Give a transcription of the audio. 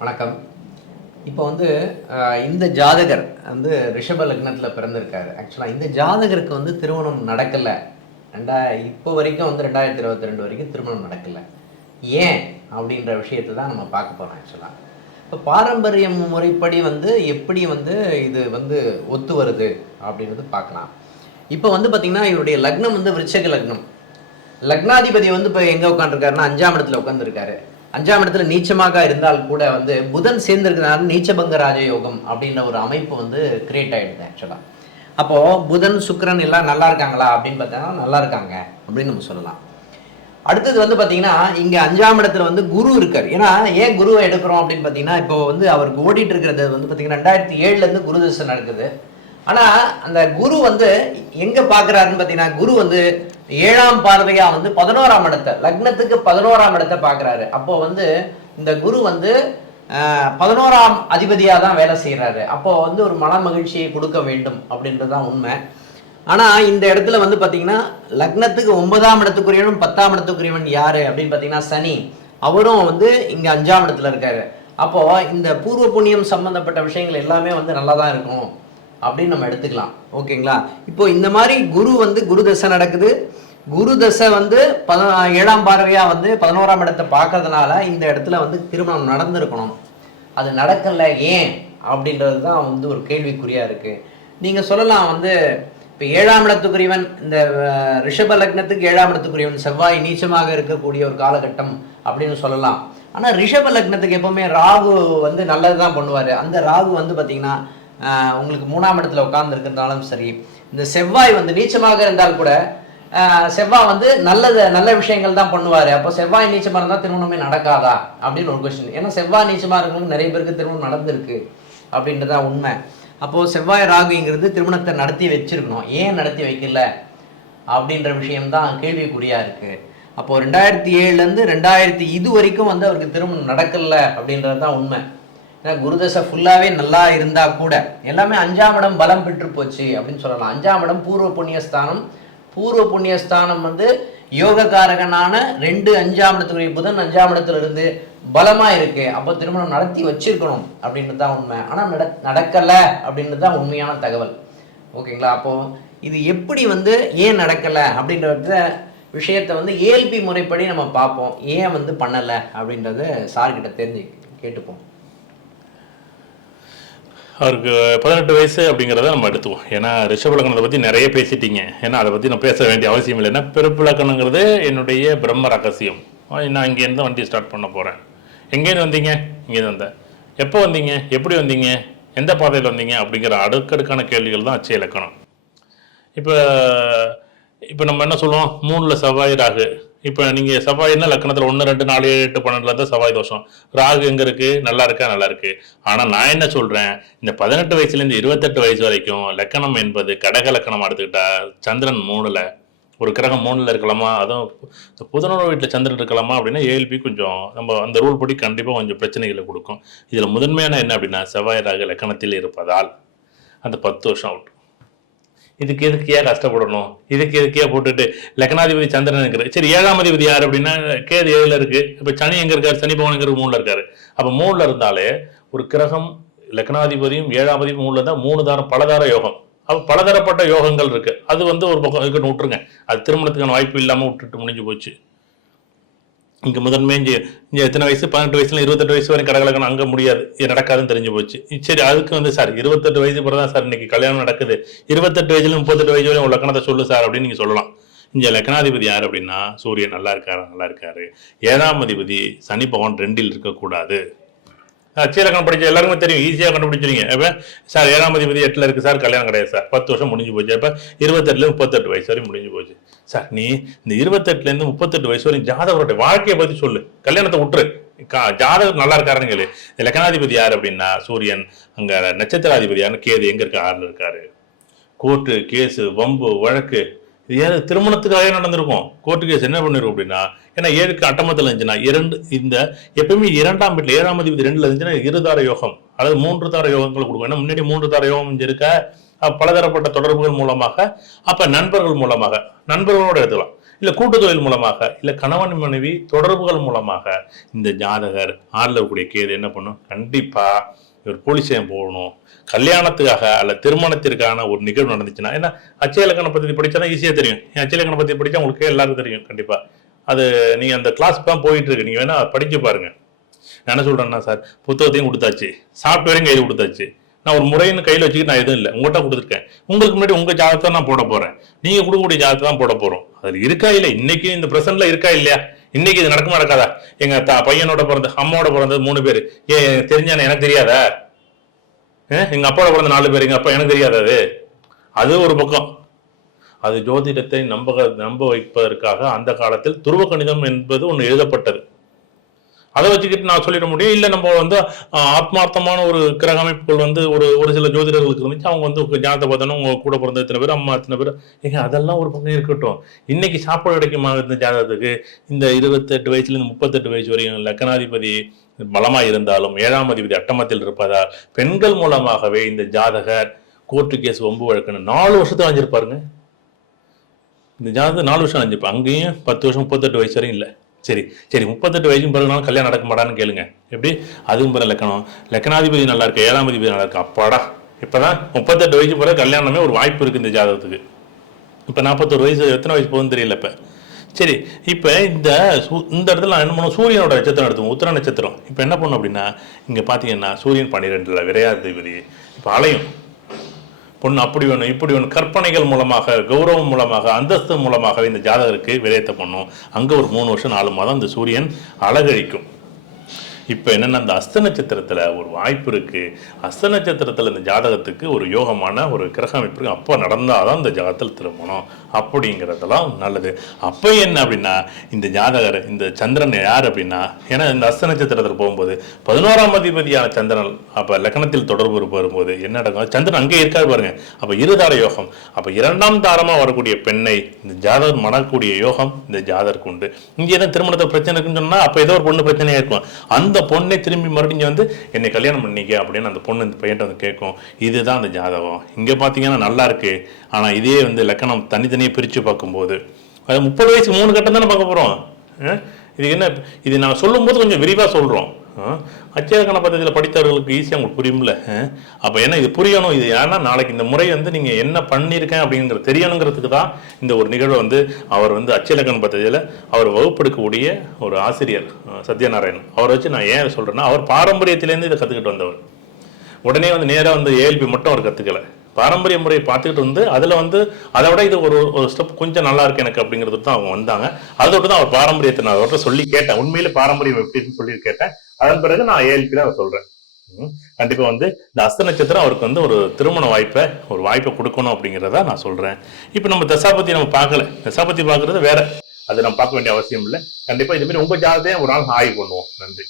வணக்கம். இப்போ வந்து இந்த ஜாதகர் வந்து ரிஷப லக்னத்தில் பிறந்திருக்காரு. ஆக்சுவலாக இந்த ஜாதகருக்கு வந்து திருமணம் நடக்கலை. இப்போ வரைக்கும் வந்து 2022 வரைக்கும் திருமணம் நடக்கலை. ஏன் அப்படின்ற விஷயத்தை தான் நம்ம பார்க்க போகிறோம். ஆக்சுவலாக இப்போ பாரம்பரிய முறைப்படி வந்து எப்படி வந்து இது வந்து ஒத்து வருது அப்படின்றது பார்க்கலாம். இப்போ வந்து பார்த்திங்கன்னா இவருடைய லக்னம் வந்து விருச்சக லக்னம். லக்னாதிபதி வந்து இப்போ எங்கே உட்காந்துருக்காருன்னா 5ஆம் இடத்துல உட்காந்துருக்காரு. 5ஆம் இடத்துல நீச்சமாக இருந்தால் கூட வந்து புதன் சேர்ந்திருக்கிறாரு. நீச்சபங்க ராஜயோகம் அப்படின்ற ஒரு அமைப்பு வந்து கிரியேட் ஆகிடுது. ஆக்சுவலாக அப்போது புதன் சுக்கிரன் எல்லாம் நல்லா இருக்காங்களா அப்படின்னு பார்த்தோன்னா நல்லா இருக்காங்க அப்படின்னு நம்ம சொல்லலாம். அடுத்தது வந்து பார்த்தீங்கன்னா இங்கே 5ஆம் இடத்துல வந்து குரு இருக்கார். ஏன்னா ஏன் குருவை எடுக்கிறோம் அப்படின்னு பார்த்தீங்கன்னா இப்போ வந்து அவருக்கு ஓடிட்டு இருக்கிறது வந்து பார்த்தீங்கன்னா 2007 குரு தசை நடக்குது. ஆனால் அந்த குரு வந்து எங்கே பார்க்குறாருன்னு பார்த்தீங்கன்னா குரு வந்து 7ஆம் பார்வையாக வந்து 11ஆம் இடத்தை, லக்னத்துக்கு 11ஆம் இடத்தை பார்க்குறாரு. அப்போது வந்து இந்த குரு வந்து 11ஆம் அதிபதியாக தான் வேலை செய்கிறாரு. அப்போது வந்து ஒரு மன மகிழ்ச்சியை கொடுக்க வேண்டும் அப்படின்றது தான் உண்மை. ஆனால் இந்த இடத்துல வந்து பார்த்தீங்கன்னா லக்னத்துக்கு 9ஆம் இடத்துக்குரியவன் 10ஆம் இடத்துக்குரியவன் யார் அப்படின்னு பார்த்தீங்கன்னா சனி. அவரும் வந்து இங்கே 5ஆம் இடத்துல இருக்காரு. அப்போது இந்த பூர்வ புண்ணியம் சம்மந்தப்பட்ட விஷயங்கள் எல்லாமே வந்து நல்லா தான் இருக்கும் அப்படின்னு நம்ம எடுத்துக்கலாம். ஓகேங்களா? இப்போ இந்த மாதிரி குரு வந்து குரு தசை நடக்குது. குரு தசை வந்து 7ஆம் பார்வையாக வந்து 11ஆம் இடத்தை பார்க்கறதுனால இந்த இடத்துல வந்து திருமணம் நடந்திருக்கணும். அது நடக்கலை. ஏன் அப்படின்றது தான் வந்து ஒரு கேள்விக்குறியாக இருக்குது. நீங்கள் சொல்லலாம் வந்து இப்போ 7ஆம் இடத்துக்குரியவன் இந்த ரிஷப லக்னத்துக்கு 7ஆம் இடத்துக்குரியவன் செவ்வாய் நீச்சமாக இருக்கக்கூடிய ஒரு காலகட்டம் அப்படின்னு சொல்லலாம். ஆனால் ரிஷப லக்னத்துக்கு எப்போவுமே ராகு வந்து நல்லது தான் பண்ணுவார். அந்த ராகு வந்து பார்த்திங்கன்னா உங்களுக்கு 3ஆம் இடத்துல உட்கார்ந்துருக்கிறதுனாலும் சரி, இந்த செவ்வாய் வந்து நீச்சமாக இருந்தால் கூட செவ்வாய் வந்து நல்ல விஷயங்கள் தான் பண்ணுவார். அப்போ செவ்வாய் நீச்சமாக இருந்தால் திருமணமே நடக்காதா அப்படின்னு ஒரு கொஸ்டின். ஏன்னா செவ்வாய் நீச்சமாக இருக்கிறவங்க நிறைய பேருக்கு திருமணம் நடந்திருக்கு அப்படின்றதான் உண்மை. அப்போது செவ்வாய் ராகுங்கிறது திருமணத்தை நடத்தி வச்சிருக்கணும். ஏன் நடத்தி வைக்கல அப்படின்ற விஷயம்தான் கேள்விக்குறியாக இருக்குது. அப்போது 2007 2000 இது வரைக்கும் வந்து அவருக்கு திருமணம் நடக்கலை அப்படின்றது தான் உண்மை. ஏன்னா குருதசை ஃபுல்லாகவே நல்லா இருந்தால் கூட எல்லாமே 5ஆம் இடம் பலம் பெற்று போச்சு அப்படின்னு சொல்லலாம். 5ஆம் இடம் பூர்வ புண்ணியஸ்தானம். பூர்வ புண்ணியஸ்தானம் வந்து யோகக்காரகனான 5ஆம் இடத்துக்குரிய புதன் 5ஆம் இடத்துல இருந்து பலமாக இருக்குது. அப்போ திருமணம் நடத்தி வச்சிருக்கணும் அப்படின்றது தான் உண்மை. ஆனால் நடக்கலை அப்படின்றது தான் உண்மையான தகவல். ஓகேங்களா? அப்போது இது எப்படி வந்து ஏன் நடக்கலை அப்படின்ற விஷயத்தை வந்து ஏஎல்பி முறைப்படி நம்ம பார்ப்போம். ஏன் வந்து பண்ணலை அப்படின்றத சார்கிட்ட தெரிஞ்சு கேட்டுப்போம். அவருக்கு 18 வயசு அப்படிங்கிறத நம்ம எடுத்துவோம். ஏன்னா ரிஷப லக்னத்தை பற்றி நிறைய பேசிட்டீங்க. ஏன்னா அதை பற்றி நான் பேச வேண்டிய அவசியம் இல்லை. ஏன்னா பிறப்பு லக்னங்கிறது என்னுடைய பிரம்ம ரகசியம். நான் இங்கேருந்து வண்டி ஸ்டார்ட் பண்ண போகிறேன். எங்கேருந்து வந்தீங்க? இங்கேருந்து வந்தேன். எப்போ வந்தீங்க? எப்படி வந்தீங்க? எந்த பாதையில் வந்தீங்க? அப்படிங்கிற அடுக்கடுக்கான கேள்விகள் தான் அச்சய இலக்கணம். இப்போ நம்ம என்ன சொல்லுவோம்? 3ல் செவ்வாய் ராகு. இப்போ நீங்கள் செவ்வாய்னா லக்கணத்தில் 1 2 4 7 8 12 தான் செவ்வாய் தோஷம். ராகு எங்கே இருக்குது? நல்லா இருக்கா? நல்லா இருக்குது. ஆனால் நான் என்ன சொல்கிறேன், இந்த 18 வயசுலேருந்து 28 வயசு வரைக்கும் லக்கணம் என்பது கடக லக்கணம் எடுத்துக்கிட்டா சந்திரன் 3ல், ஒரு கிரகம் 3ல் இருக்கலாமா? அதுவும் புதனோட வீட்டில் சந்திரன் இருக்கலாமா அப்படின்னா ஏஎல்பி கொஞ்சம் நம்ம அந்த ரூல் படி கண்டிப்பாக கொஞ்சம் பிரச்சனைகளை கொடுக்கும். இதில் முதன்மையான என்ன அப்படின்னா செவ்வாய் ராகு லக்கணத்தில் இருப்பதால் அந்த 10 வருஷம் அவுட். இதுக்கு ஏன் கஷ்டப்படணும்? இதுக்கு ஏன் போட்டுட்டு லக்னாதிபதி சந்திரன் இருக்கிறார். சரி, 7ஆம் அதிபதி யார் அப்படின்னா கேது 7ல் இருக்கு. இப்போ சனி எங்கே இருக்காரு? சனி பவன் எங்கே 3ல் இருக்காரு. அப்போ 3ல் இருந்தாலே ஒரு கிரகம் லக்னாதிபதியும் 7ஆம் அதிபதி 3ல் இருந்தால் 3 தாரம் பலதார யோகம். அப்போ பலதரப்பட்ட யோகங்கள் இருக்கு. அது வந்து ஒரு பக்கம் இருக்குன்னு விட்டுருங்க. அது திருமணத்துக்கான வாய்ப்பு இல்லாமல் விட்டுட்டு முடிஞ்சு போச்சு. இங்கே முதன்மை இங்கே எத்தனை வயசு? 18 வயசுல 28 வயசு வரைக்கும் கடகலக்கணும் அங்கே முடியாது, இது நடக்காதுன்னு தெரிஞ்சு போச்சு. சரி, அதுக்கு வந்து சார் 28 வயசு பிறகு தான் சார் இன்னைக்கு கல்யாணம் நடக்குது, 28 வயசுல 38 வயசு வரையும் உள்ள லக்கணத்தை சொல்லு சார் அப்படின்னு நீங்கள் சொல்லலாம். இங்கே லக்னாதிபதி யார் அப்படின்னா சூரியன் நல்லா இருக்காரு, நல்லா இருக்காரு. 7ஆம் அதிபதி சனி பகவான் 2ல் இருக்கக்கூடாது. அச்சயலக்கணம் படிச்ச எல்லாருக்குமே தெரியும், ஈஸியாக கண்டுபிடிச்சிருங்க. இப்போ சார் 7ஆம் அதிபதி 8ல் இருக்குது சார், கல்யாணம் கிடையாது சார், 10 வருஷம் முடிஞ்சு போச்சு. அப்போ 28லேருந்து 38 வயசு வரையும் முடிஞ்சு போச்சு. சார் நீ இந்த 28லேருந்து 38 வயசு வரையும் ஜாதகருடைய வாழ்க்கையை பற்றி சொல்லு, கல்யாணத்தை விட்டுரு, ஜாதகம் நல்லா இருக்காருன்னு கேளு. லக்னாதிபதி யார் அப்படின்னா சூரியன். அங்கே நட்சத்திராதிபதியான கேது எங்கே இருக்க? 6ல் இருக்காரு. கோர்ட்டு கேஸு வம்பு வழக்கு இது ஏன் திருமணத்துக்காக நடந்திருக்கும். கோர்ட்டு கேஸ் என்ன பண்ணிருக்கும் அப்படின்னா, ஏன்னா 7க்கு அட்டமத்தில் இருந்துச்சுன்னா இந்த எப்பயுமே 2ஆம் வீட்டில் 7ஆம் அதிபதி 2ல் இருந்துச்சுன்னா 2 தார யோகம் அல்லது 3 தார யோகங்கள் கொடுக்கும். ஏன்னா முன்னாடி 3 தார யோகம் இங்கே இருக்க பலதரப்பட்ட தொடர்புகள் மூலமாக, அப்போ நண்பர்கள் மூலமாக, நண்பர்களோட எடுத்துக்கலாம். இல்ல கூட்டு தொழில் மூலமாக, இல்ல கணவன் மனைவி தொடர்புகள் மூலமாக இந்த ஜாதகர் 6ல் இருக்கக்கூடிய கேது என்ன பண்ணும்? கண்டிப்பா இவர் போலீஸ் ஸ்டேஷன் போகணும், கல்யாணத்துக்காக அல்ல திருமணத்திற்கான ஒரு நிகழ்வு நடந்துச்சுன்னா, ஏன்னா அச்சய இலக்கண பத்தி படிச்சா ஈஸியா தெரியும். அச்சய இலக்கண பத்தி படிச்சா உங்களுக்கு எல்லாருக்கும் தெரியும் கண்டிப்பா. அது நீங்க அந்த கிளாஸ் தான் போயிட்டு இருக்கு, நீங்க வேணா படிச்சு பாருங்க. நான் என்ன சொல்றேன்னா சார், புத்தகத்தையும் கொடுத்தாச்சு, சாஃப்ட்வேரையும் கையில் கொடுத்தாச்சு, நான் ஒரு முறைன்னு கையில் வச்சுக்கிட்டு நான் எதுவும் இல்லை, உங்கள்கிட்ட கொடுத்துருக்கேன். உங்களுக்கு முன்னாடி உங்க ஜாதகத்தை நான் போட போறேன், நீங்க கொடுக்கக்கூடிய ஜாதகத்தை தான் போட போறோம். அதுல இருக்கா இல்லை, இன்னைக்கு இந்த பிரசன்ட்ல இருக்கா இல்லையா, இன்னைக்கு இது நடக்குமா நடக்காதா? எங்க பையனோட பிறந்த அம்மாவோட பிறந்தது 3 பேர், ஏன் தெரிஞ்சானே எனக்கு தெரியாதா? எங்க அப்பாவோட பிறந்த 4 பேர், எங்க அப்பா எனக்கு தெரியாதா? அது ஒரு பக்கம். அது ஜோதிடத்தை நம்ப வைப்பதற்காக அந்த காலத்தில் துருவ கணிதம் என்பது ஒன்று எழுதப்பட்டது. அதை வச்சுக்கிட்டு நான் சொல்லிட முடியும். இல்லை நம்ம வந்து ஆத்மார்த்தமான ஒரு கிரக அமைப்புகள் வந்து ஒரு சில ஜோதிடர்களுக்கு இருந்துச்சு, அவங்க வந்து ஜாதகத்தை பார்த்தோன்னா உங்க கூட பிறந்த இத்தனை பேர், அம்மா இத்தனை பேர், ஏங்க அதெல்லாம் ஒரு பக்கம் இருக்கட்டும். இன்னைக்கு சாப்பாடு கிடைக்குமா இந்த ஜாதகத்துக்கு? இந்த 28 வயசுலேருந்து 38 வயசு வரையும் லக்னாதிபதி பலமா இருந்தாலும் 7ஆம் அதிபதி அட்டமத்தில் இருப்பதால் பெண்கள் மூலமாகவே இந்த ஜாதகர் கோர்ட்டு கேஸ் வம்பு வழக்குன்னு 4 வருஷத்துக்கு அழிஞ்சிருப்பாருங்க. இந்த ஜாதகம் 4 வருஷம் அழிஞ்சிருப்பா, அங்கேயும் 10 வருஷம் 38 வயசு வரையும் இல்லை. சரி 38 வயசுக்கு பிறகுனாலும் கல்யாணம் நடக்க மாட்டான்னு கேளுங்க. எப்படி? அதுவும் பிறகு லக்கணாதிபதி நல்லா இருக்கு, 7ஆம் அதிபதி நல்லா இருக்கு, அப்பாடா இப்பதான் 38 வயசு பிறகு கல்யாணமே ஒரு வாய்ப்பு இருக்கு இந்த ஜாதகத்துக்கு. இப்ப 41 வயசு, எத்தனை வயசு போகுதுன்னு தெரியல இப்ப. சரி, இப்ப இந்த இடத்துல என்ன பண்ணும், சூரியனோட நட்சத்திரம் எடுத்துவோம், உத்திர நட்சத்திரம். இப்ப என்ன பண்ணும் அப்படின்னா, இங்க பாத்தீங்கன்னா சூரியன் 12ல விரையாதிபதி. இப்ப அலையும் பொண்ணு அப்படி வேணும் இப்படி வேணும், கற்பனைகள் மூலமாக, கௌரவம் மூலமாக, அந்தஸ்து மூலமாக இந்த ஜாதகருக்கு விரயத்தை பண்ணும். அங்கே ஒரு 3 வருஷம் 4 மாதம் இந்த சூரியன் அழகழிக்கும். இப்போ என்னென்னா, அந்த அஸ்த நட்சத்திரத்தில் ஒரு வாய்ப்பு இருக்குது. அஸ்த நட்சத்திரத்தில் இந்த ஜாதகத்துக்கு ஒரு யோகமான ஒரு கிரக அமைப்பு இருக்குது. அப்போ நடந்தால் தான் இந்த ஜாதகத்தில் திரும்பணும் அப்படிங்கிறதெல்லாம் நல்லது. அப்போ என்ன அப்படின்னா, இந்த ஜாதகர் இந்த சந்திரன் யார் அப்படின்னா, ஏன்னா இந்த அஸ்த நட்சத்திரத்தில் போகும்போது 11ஆம் அதிபதியான சந்திரன் அப்போ லக்னத்தில் தொடர்பு வரும்போது என்ன நடக்கும், சந்திரன் அங்கே இருக்காது பாருங்க. அப்போ இருதார யோகம். அப்போ 2ஆம் தாரமாக வரக்கூடிய பெண்ணை இந்த ஜாதகர் மணக்கூடிய யோகம் இந்த ஜாதகருக்கு உண்டு. இங்கே தான் திருமணத்தை பிரச்சனை இருக்குன்னு சொன்னால் அப்போ ஏதோ ஒரு பொண்ணு பிரச்சனையாக இருக்கும். அந்த பொண்ணை திரும்பி மறுபடியும் வந்து என்னை கல்யாணம் பண்ணிக்க அப்படின்னு அந்த பொண்ணு இந்த பையன் வந்து கேட்கும். இதுதான் அந்த ஜாதகம். இங்கே பார்த்தீங்கன்னா நல்லா இருக்கு, ஆனால் இதே வந்து லக்கணம் தனித்தனியாக பிரித்து பார்க்கும்போது அது 30 வயசுக்கு 3 கட்டம் தானே பார்க்க போகிறோம். இது என்ன, இது நான் சொல்லும்போது கொஞ்சம் விரிவாக சொல்கிறோம். அச்சயக்கண பദ്ധதியில் படித்தவர்களுக்கு ஈஸியாக உங்களுக்கு புரியும்ல. அப்போ என்ன இது புரியணும், இது ஏன்னா நாளைக்கு இந்த முறை வந்து நீங்கள் என்ன பண்ணியிருக்கேன் அப்படிங்கிற தெரியணுங்கிறதுக்கு தான் இந்த ஒரு நிகழ்வு வந்து அவர் வந்து அச்சயக்கண பദ്ധதியில் அவர் வகுப்பெடுக்கக்கூடிய ஒரு ஆசிரியர் சத்யநாராயணன் அவரை வச்சு நான் ஏன் சொல்கிறேன்னா, அவர் பாரம்பரியத்திலேருந்து இதை கற்றுக்கிட்டு வந்தவர். உடனே வந்து நேராக வந்து ஏஎல்பி மட்டும் அவர் கற்றுக்கலை, பாரம்பரிய முறையை பார்த்துக்கிட்டு வந்து அதில் வந்து அதை விட இது ஒரு ஸ்டெப் கொஞ்சம் நல்லா இருக்கு எனக்கு அப்படிங்கிறது தான் அவங்க வந்தாங்க. அதோட தான் அவர் பாரம்பரியத்தை நான் அவர்கிட்ட சொல்லி கேட்டேன், உண்மையிலே பாரம்பரியம் எப்படின்னு சொல்லி கேட்டேன். அதன் பிறகு நான் ஏஎல்பி தான் சொல்றேன். கண்டிப்பா வந்து இந்த அஸ்த நட்சத்திரம் அவருக்கு வந்து ஒரு திருமண வாய்ப்பை கொடுக்கணும் அப்படிங்கிறத நான் சொல்றேன். இப்போ நம்ம தசாபதி நம்ம பார்க்கல, தசாபதி பார்க்கறது வேற, அது நம்ம பார்க்க வேண்டிய அவசியம் இல்லை. கண்டிப்பா இது மாதிரி உங்க ஜாதகத்தையும் ஒரு நாள் ஆய்வு பண்ணுவோம். நன்றி.